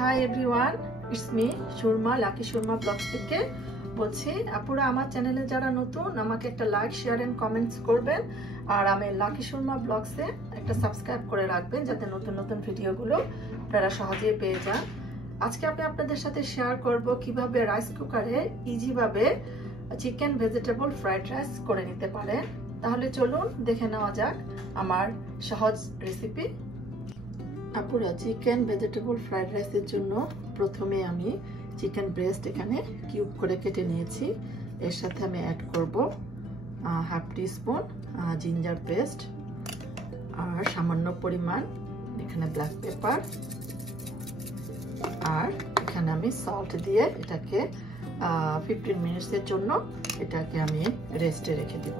High everyone, it's me Surma, lucky Surma blogs থেকে বলছি। আপুরা আমার চ্যানেলে যারা নতুন, আমাকে একটা লাইক, শেয়ার এন্ড কমেন্টস করবেন। আর আমি লাকি সুরমা ব্লগসে একটা সাবস্ক্রাইব করে রাখবেন, যাতে নতুন নতুন ভিডিওগুলো আপনারা সহজেই পেয়ে যান। আজকে আমি আপনাদের সাথে শেয়ার করব কিভাবে রাইস কুকারে ইজিভাবে চিকেন ভেজিটেবল ফ্রাইড রাইস করে নিতে পারেন। তাহলে চলুন দেখে নেওয়া যাক আমার সহজ রেসিপি। আপুরা, চিকেন ভেজিটেবল ফ্রাইড রাইসের জন্য প্রথমে আমি চিকেন ব্রেস্ট এখানে কিউব করে কেটে নিয়েছি। এর সাথে আমি অ্যাড করব হাফ টিস্পুন জিঞ্জার পেস্ট আর সামান্য পরিমাণ এখানে ব্ল্যাক পেপার, আর এখানে আমি সল্ট দিয়ে এটাকে 15 মিনিটসের জন্য এটাকে আমি রেস্টে রেখে দিব।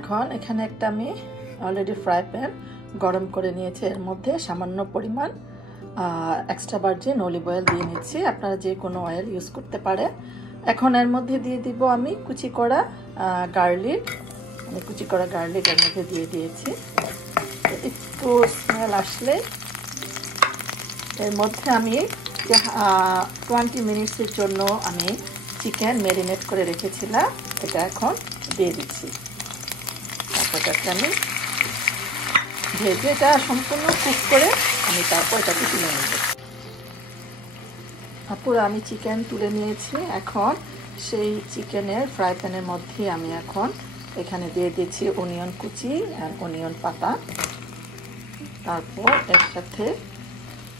এখন এখানে একটা আমি অলরেডি ফ্রাই প্যান গরম করে নিয়েছি। এর মধ্যে সামান্য পরিমাণ এক্সট্রা ভার্জিন অলিভ অয়েল দিয়ে নিচ্ছি। আপনারা যে কোনো অয়েল ইউজ করতে পারেন। এখন এর মধ্যে দিয়ে দিব আমি কুচি করা গার্লিক। আমি কুচি করা গার্লিক এর মধ্যে দিয়ে দিয়েছি। একটু স্মেল আসলে এর মধ্যে আমি 20 মিনিটসের জন্য আমি চিকেন ম্যারিনেট করে রেখেছিলাম, এটা এখন দিয়ে দিচ্ছি। তারপরটাকে আমি ভেজে এটা সম্পূর্ণ কুক করে আমি তারপর এটাকে তুলে নেব। আপুরা, আমি চিকেন তুলে নিয়েছি। এখন সেই চিকেনের ফ্রাই প্যানের মধ্যে আমি এখন এখানে দিয়ে দিচ্ছি অনিয়ন কুচি আর অনিয়ন পাতা। তারপর এর সাথে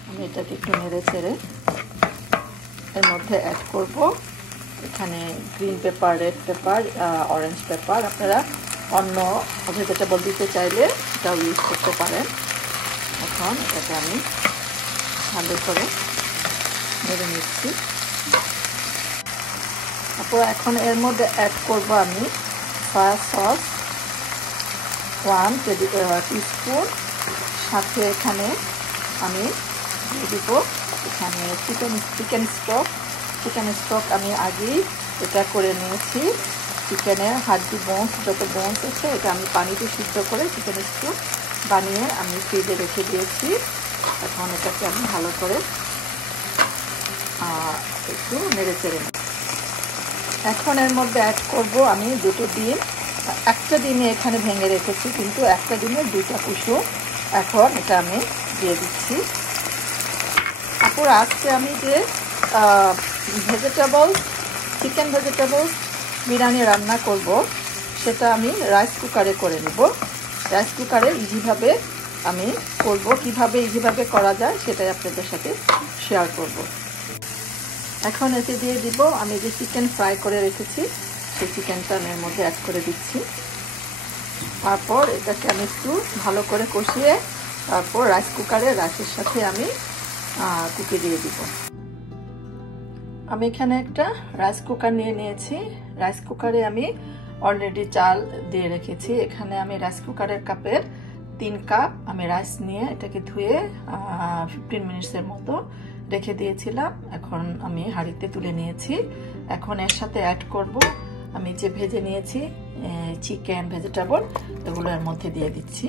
আমি এটাকে একটু নেড়ে চেড়ে এর মধ্যে অ্যাড করব এখানে green paper, red paper, orange paper. আপনারা অন্য ভেজিটেবল দিতে চাইলে এটাও ইউজ করতে পারেন। এখন এটাকে আমি ভালো করে নেড়ে নিচ্ছি। তারপর এখন এর মধ্যে অ্যাড করব আমি সয়া সস 1 টিস্পুন, সাথে এখানে আমি দিয়ে দিব এখানে চিকেন স্টক আমি আগেই এটা করে নিয়েছি। চিকেনের হাড্ডি বোনস, যত বোনস আছে এটা আমি পানিতে সিদ্ধ করে চিকেন স্টক বানিয়ে আমি ফ্রিজে রেখে দিয়েছি। এখন এটাকে আমি ভালো করে একটু নেড়ে চেড়ে নিই। এখন এর মধ্যে অ্যাড করব আমি 2টো ডিম। একটা ডিমে এখানে ভেঙে রেখেছি, কিন্তু একটা ডিমের 2টা কুসুম। এখন এটা আমি দিয়ে দিচ্ছি। তারপর আজকে আমি যে চিকেন ভেজিটেবলস বিরিয়ানি রান্না করব, সেটা আমি রাইস কুকারে করে নেব। রাইস কুকারে ইজিভাবে আমি করব, কিভাবে ইজিভাবে করা যায় সেটাই আপনাদের সাথে শেয়ার করব। এখন এতে দিয়ে দিব আমি যে চিকেন ফ্রাই করে রেখেছি, সেই চিকেনটা আমি এর মধ্যে অ্যাড করে দিচ্ছি। তারপর এটাকে আমি একটু ভালো করে কষিয়ে তারপর রাইস কুকারে রাইসের সাথে আমি কুকে দিয়ে দিব। আমি এখানে একটা রাইস কুকার নিয়ে নিয়েছি। রাইস কুকারে আমি অলরেডি চাল দিয়ে রেখেছি। এখানে আমি রাইস কুকারের কাপের 3 কাপ আমি রাইস নিয়ে এটাকে ধুয়ে 15 মিনিটসের মতো রেখে দিয়েছিলাম। এখন আমি হাঁড়িতে তুলে নিয়েছি। এখন এর সাথে অ্যাড করব আমি যে ভেজে নিয়েছি চিকেন ভেজিটেবল, এগুলো এর মধ্যে দিয়ে দিচ্ছি।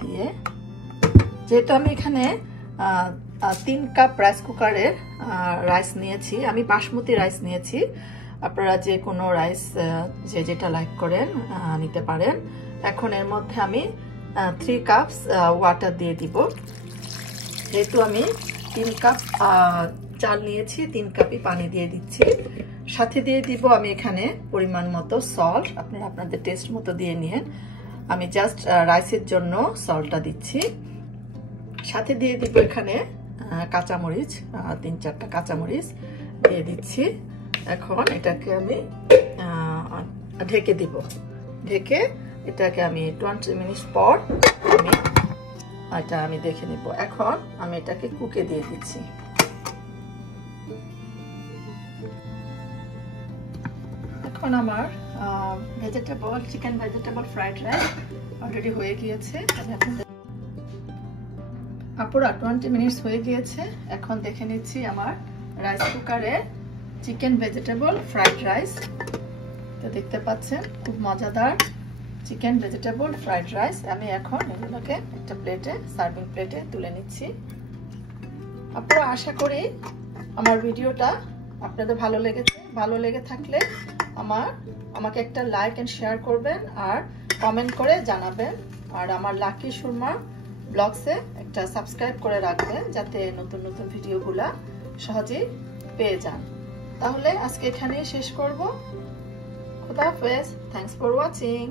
দিয়ে যেহেতু আমি এখানে 3 কাপ রাইস কুকারের রাইস নিয়েছি, আমি বাসমতি রাইস নিয়েছি। আপনারা যে কোনো রাইস যেটা লাইক করেন নিতে পারেন। এখন এর মধ্যে আমি 3 কাপস ওয়াটার দিয়ে দিব। যেহেতু আমি 3 কাপ চাল নিয়েছি, 3 কাপই পানি দিয়ে দিচ্ছি। সাথে দিয়ে দিব আমি এখানে পরিমাণ মতো সল্ট, আপনারা আপনাদের টেস্ট মতো দিয়ে নিন। আমি জাস্ট রাইসের জন্য সল্টটা দিচ্ছি। সাথে দিয়ে দিব এখানে কাঁচামরিচ, 3-4টা কাঁচামরিচ দিয়ে দিচ্ছি। এখন এটাকে আমি ঢেকে দিব। ঢেকে এটাকে আমি 20 মিনিট পর আমি দেখে নিব। এখন আমি এটাকে কুকে দিয়ে দিচ্ছি। এখন আমার chicken vegetable fried rice already হয়ে গিয়েছে। আপুরা, 20 মিনিটস হয়ে গিয়েছে। এখন দেখে নিচ্ছি আমার রাইস কুকারে চিকেন ভেজিটেবল ফ্রাইড রাইস। তো দেখতে পাচ্ছেন খুব মজাদার চিকেন ভেজিটেবল ফ্রাইড রাইস আমি এখন এগুলোকে একটা প্লেটে সার্ভিং প্লেটে তুলে নিচ্ছি। আপনারা আশা করি আমার ভিডিওটা আপনাদের ভালো লেগেছে। ভালো লেগে থাকলে আমাকে একটা লাইক এন্ড শেয়ার করবেন আর কমেন্ট করে জানাবেন। আর আমার লাকি সুরমা ব্লগসে একটা সাবস্ক্রাইব করে রাখবেন যাতে নতুন নতুন ভিডিওগুলা সহজেই পেয়ে যান। তাহলে আজকে এখানেই শেষ করব। খোদা হাফেজ। Thanks for watching.